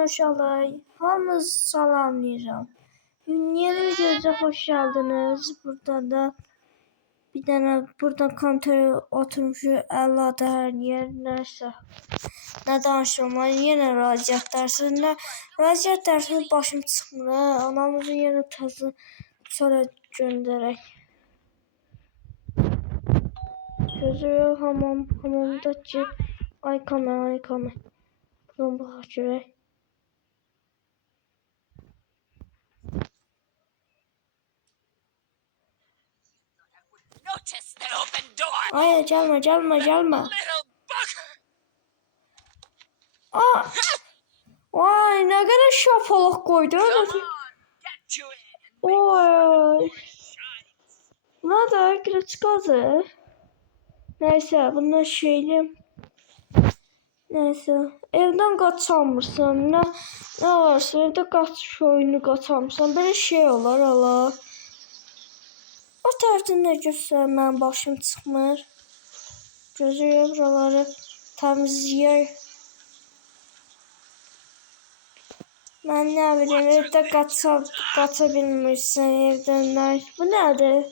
Maşallah, hamınızı salamlayıram. Yeni videoya hoş geldiniz. Burada da bir tane burada kontör oturmuşu Allah'da her yer neyse. Ne danışıyorum, yine raciyyat dersinde. Raciyyat dersinde başım çıkmır. Anamızı yine tazı sonra göndererek. Gözü hamamdaki ay kamera. Buradan bakaq görək. Notice the open door. Ay gelme. Little bugger. Aa! Vay ne kadar şapalak koydu. Come on, get to it. Oy. Buna da gire çıkadı. Neyse bunlar şeyli. Neyse evden kaçamırsan ne varsa evde kaçış oyunu kaçamırsan böyle şey olar Allah. O taraftan ne göstermem başım çıkmır. Gözüyor buraları temizliyor. Ben ne bileyim evde kaçabilmişsin evden. Bu nedir?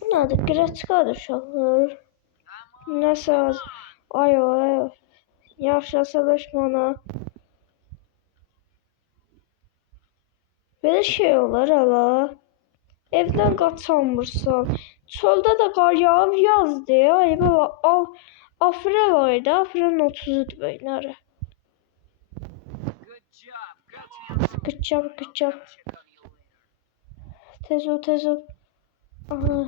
Bu nedir? Greçkadır uşaqlar. Nəsə ay. Yaxşı çalışma ona. Belə şey olar hala. Evdən qaçamırsan. Çöldə də qar yağıb yazdı ya. Belə aprel ayıydı. Aprelin 30'udur beynəri. Good job. Tez ol. Aha.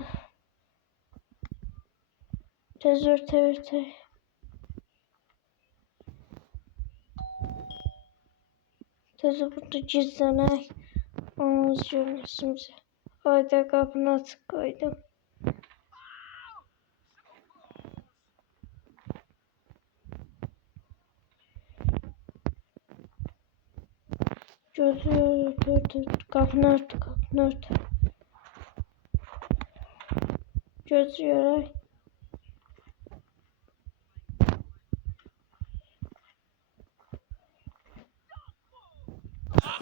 Tez ol. Tez ol burada gizlənək. Anamız görməsin bizi. Hayda qapını açıq qoydum. Gördü. Qapını örtü. Gözlüyor.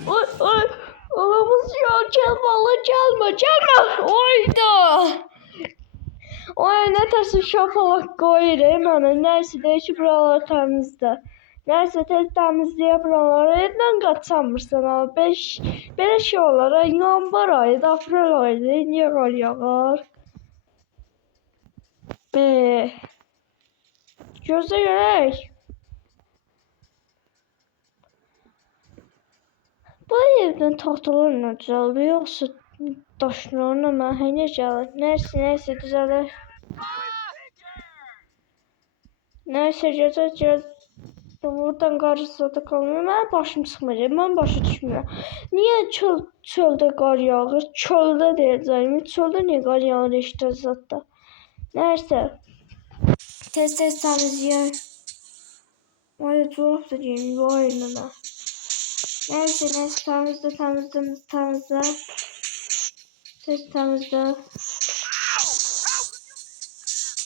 Oy. Olamaz ya. Gelme. Oyda. Oy ne tersi şapalak koyayım hemen. Neyse değişik buraları temizle. Neyse tez temizliğe buraları evden kaçamırsan abi. Böyle şey olar. Yanvar ayı, aprel ayı. Niye kar yağar? Be. Gözle görək. Bu evden tahtalarla düzəldi, yoxsa daşlarla mənə gəlir. Neyse düzəlir. Neyse gəl. Buradan qarşısında qalmıyor. Mənim başım çıxmayacaq. Mən başa düşmürəm. Niyə çöldə qar yağır? Çöldə deyəcəyim. Çöldə niyə qar yağır işte zətdə. Neyse. Tez temizləyək. Ay corab da geyim. Vay nənə. Neyse temizle. Tez temizle.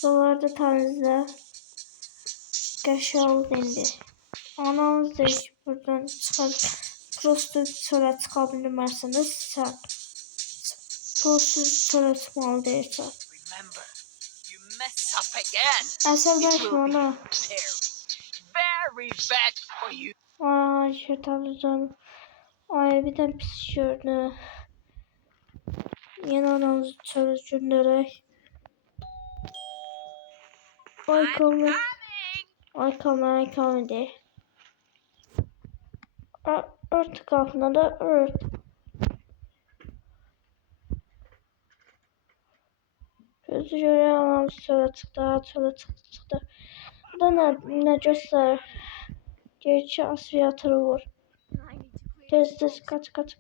Buraları da temizle. Qəşəng indi. Anamız da hiç buradan çıxar. Prosto çölə çıxa bilmərsiniz sən. Prosto çölə çıxmalı deyirsən. Remember, you mess up again. Əsəbləşmə ana. Very bad for you. Ay şeytanlı canım. Ay bir de pis gördü. Yine anamızı çölə göndərək. Ay kalma de. Ört kapına da ört. Gözü göre anamız çölə çıxdı. Bu da ne göstərir? Gerçi aspiratoru var. Tez kaç. Kaç.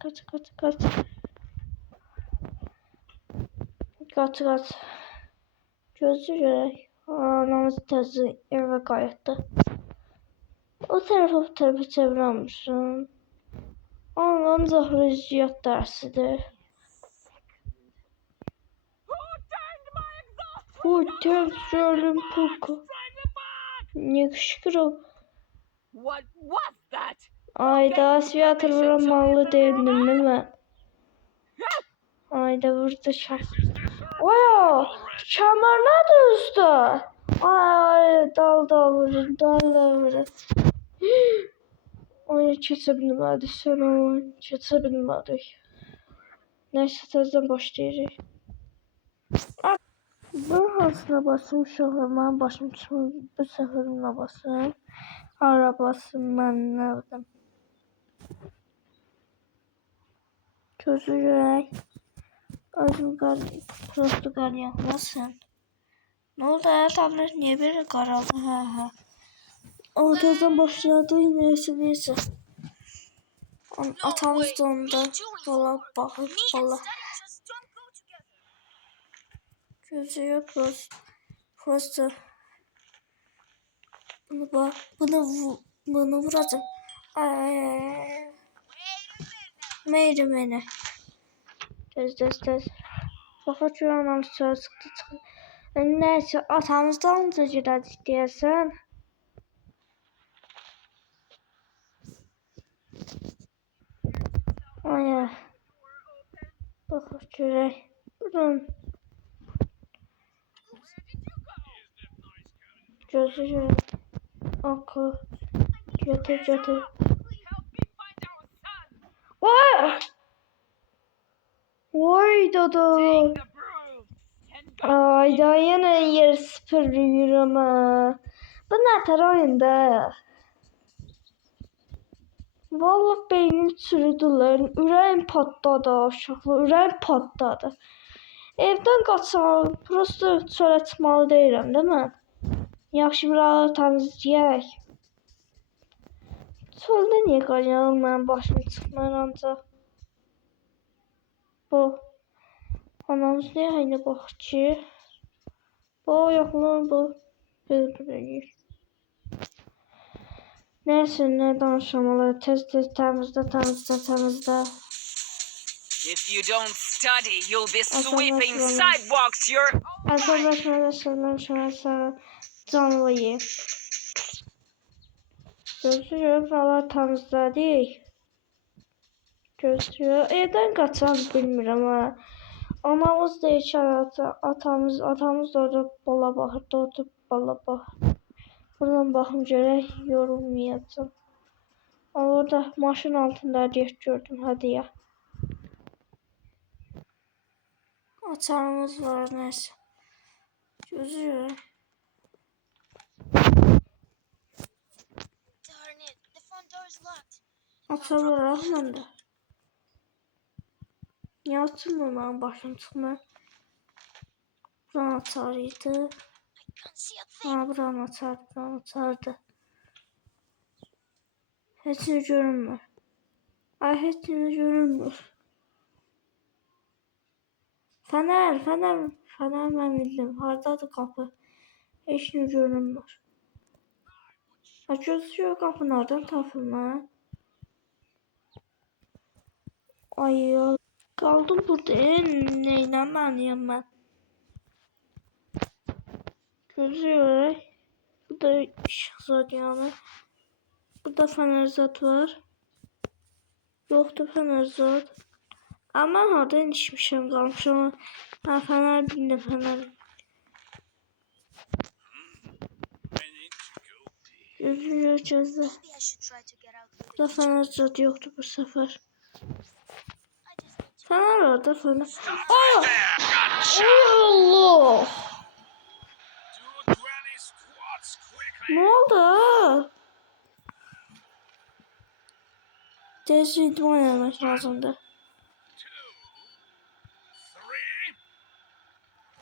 Gözü görək. Anamız tezi eve qayıtdı. O tarafa çevirəmişsin. Ancaq riyaziyyat dərsidir. Oy, tez söylüm puku. Ne şükür o. What was that? Ayda Sviatr vuramalı değildim değil mi? Ayda vurdu şah. Oya! Çamar nerede usta? Ay dal vurun, dal vurun. Oyunu keçebilmədi, sonra oyun keçebilmədik. Neyse tezden başlayacağız. Bu hansına basım şoğlaman başım çıxmır. Bu səfərimlə basım. Hara basım mən nə bildim. Gözü görək. Özüm prosto qar yağmasın. Ne oldu ya tablet niye böyle qaraldı? Ha. Ortadan başladı neyse. Atamız da onda bala bakır bala. Gözü yok prosto. Bunu vuracağım. Ay. Meyri beni. Tez. Fakat şu an aşağı çıktı. Neyse atamızdan da girdik diyorsun. Ay. Bakın şuraya. Buradan. Gözü akı. Götür. Vay! Vay dada. Ay da yine yer sıfır ama. Bu ne ter oyunda? Vallahi beynim çürüdüler. Ürəyim patladı aşağıda. Ürəyim patladı. Evdən qaçsam, prosto çölə çıxmalı deyirəm, değil mi? Yaxşı buraları təmizləyək. Çöldə niyə qalıyam? Mənim başım çıxmır ancaq. Bu. Anamız niyə aynı baxır ki? Bu ayaqlar bu. Böyle. Neyse ne danışamalı. Tez təmizlə. If you don't study, you'll be sweeping sidewalks. Arkadaşlar canlıyı. Gözlüyor buralar temizledik. Gözlüyor. Evden kaçan bilmirəm ha. Anamız da iki atamız da orada bala baxır. Oturup bala baxır. Buradan baxım görək yorulmayacağım. Orada maşın altında hədiyyə gördüm hədiyyə. Açarımız var neyse. Gözüyor. Açarlar ahmanda. Niye açılmıyor benim başım çıxmır? Buran açarıydı. Ha buran açardı. Heç ne görünmür. Ay heç ne görünmür. Fener ben bildim. Hardadır kapı? Heç ne görünmür. Ha gözlüyor kapı nereden tapılma? Ay ya. Kaldım burada. Neyle anlayayım ben? Gözlüyor. Burada ışık zat yani. Burada fener zat var. Yoktur fener zat. Ama hardan içmişim kalmışım. Ha fener bindi fener. Gözlüyor. Burada fener zat yoktu bu sefer. Fener orada fener. Ay! Ay Allah! Ne oldu? Tez idman etmek lazımdı.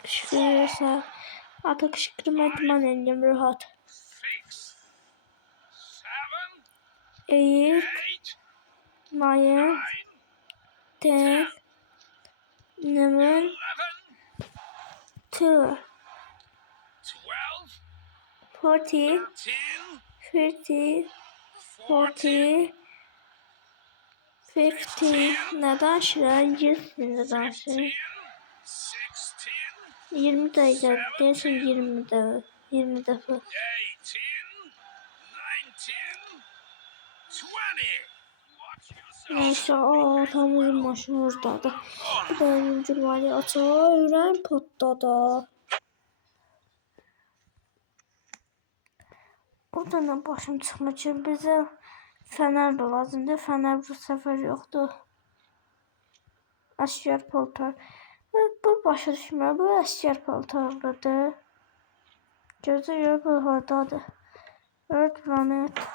Kışkırırsa artık kışkırma idman edeyim rahat. 8 9 10 11 12 40 50 40 50 neden şuraya 100 neden şuraya 20 dakika değilse 20 defa Neyse, atamızın maşını oradadır. Bir de yüngül var ya, açar, ürəyim patladı. Buradan da başım çıxmaq üçün bizə fənər də lazımdır. Fənər bu səfər yoxdur. Əsgər paltar. Bu başa düşmür. Bu əsgər paltarlıdır. Gözə görə bu hardadır. Evet, planet.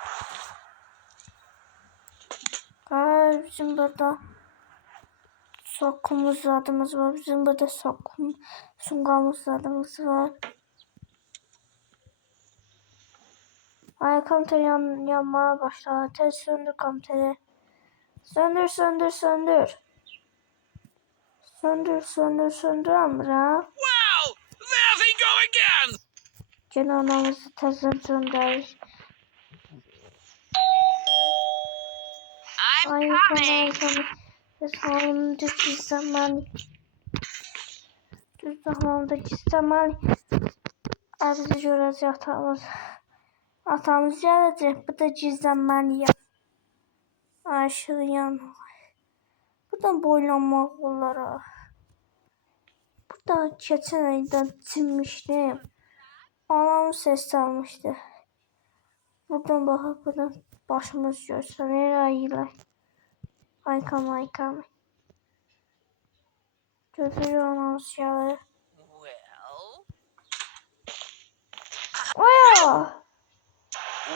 Bizim burada sokumuz adımız var. Bizim burada sungamız adımız var. Ay, komter yanmaya başladı. Tez söndür komteri. Söndür. Söndür Amra. Well, there they go again! Gene anamızı tezden söndür. I'm Ay, coming! Düz zaman. Bizi görəcək atamız. Atamız gələcək. Bu da gizlənməliyəm. Aşırı yanıq. Buradan boylanmaq olaraq. Burada keçən aydan çinmişdim. Anam ses çalmışdı. Buradan baxıb buradan başımız göstərir. Aykam. Gözlüyor anamız gəlir. Well, Aya!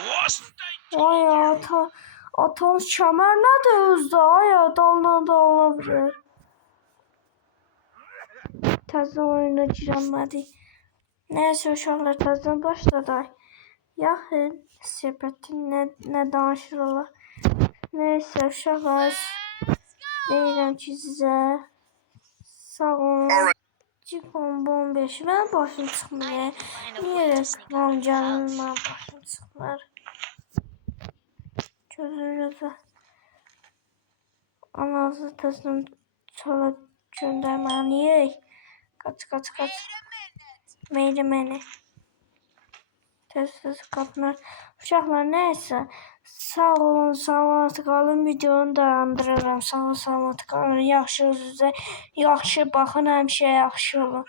wasn't I Aya, atamız kəmər nədir özdə? Aya, dalına bilir. Təzdən oyuna girənmədik. Neyse, uşaqlar təzdən başladıq. Yaxın söhbətin nə danışırlar. Neyse, uşaqlar. Deyirəm ki sizə. Sağ olun. Cipon bombeş. Mən başım çıxmır. Niyə reklam gəlir, mən başım çıxmır. Gözünüzə. Anası təzdən çala göndərməliyik. Qaç. Məni. Tez qapılar. Uşaqlar, neyse. Sağ olun, salamat qalın. Videonu dayandırıram. Sağ olun, salamat qalın. Yaxşı özünüzə yaxşı baxın, həmişə yaxşı olun.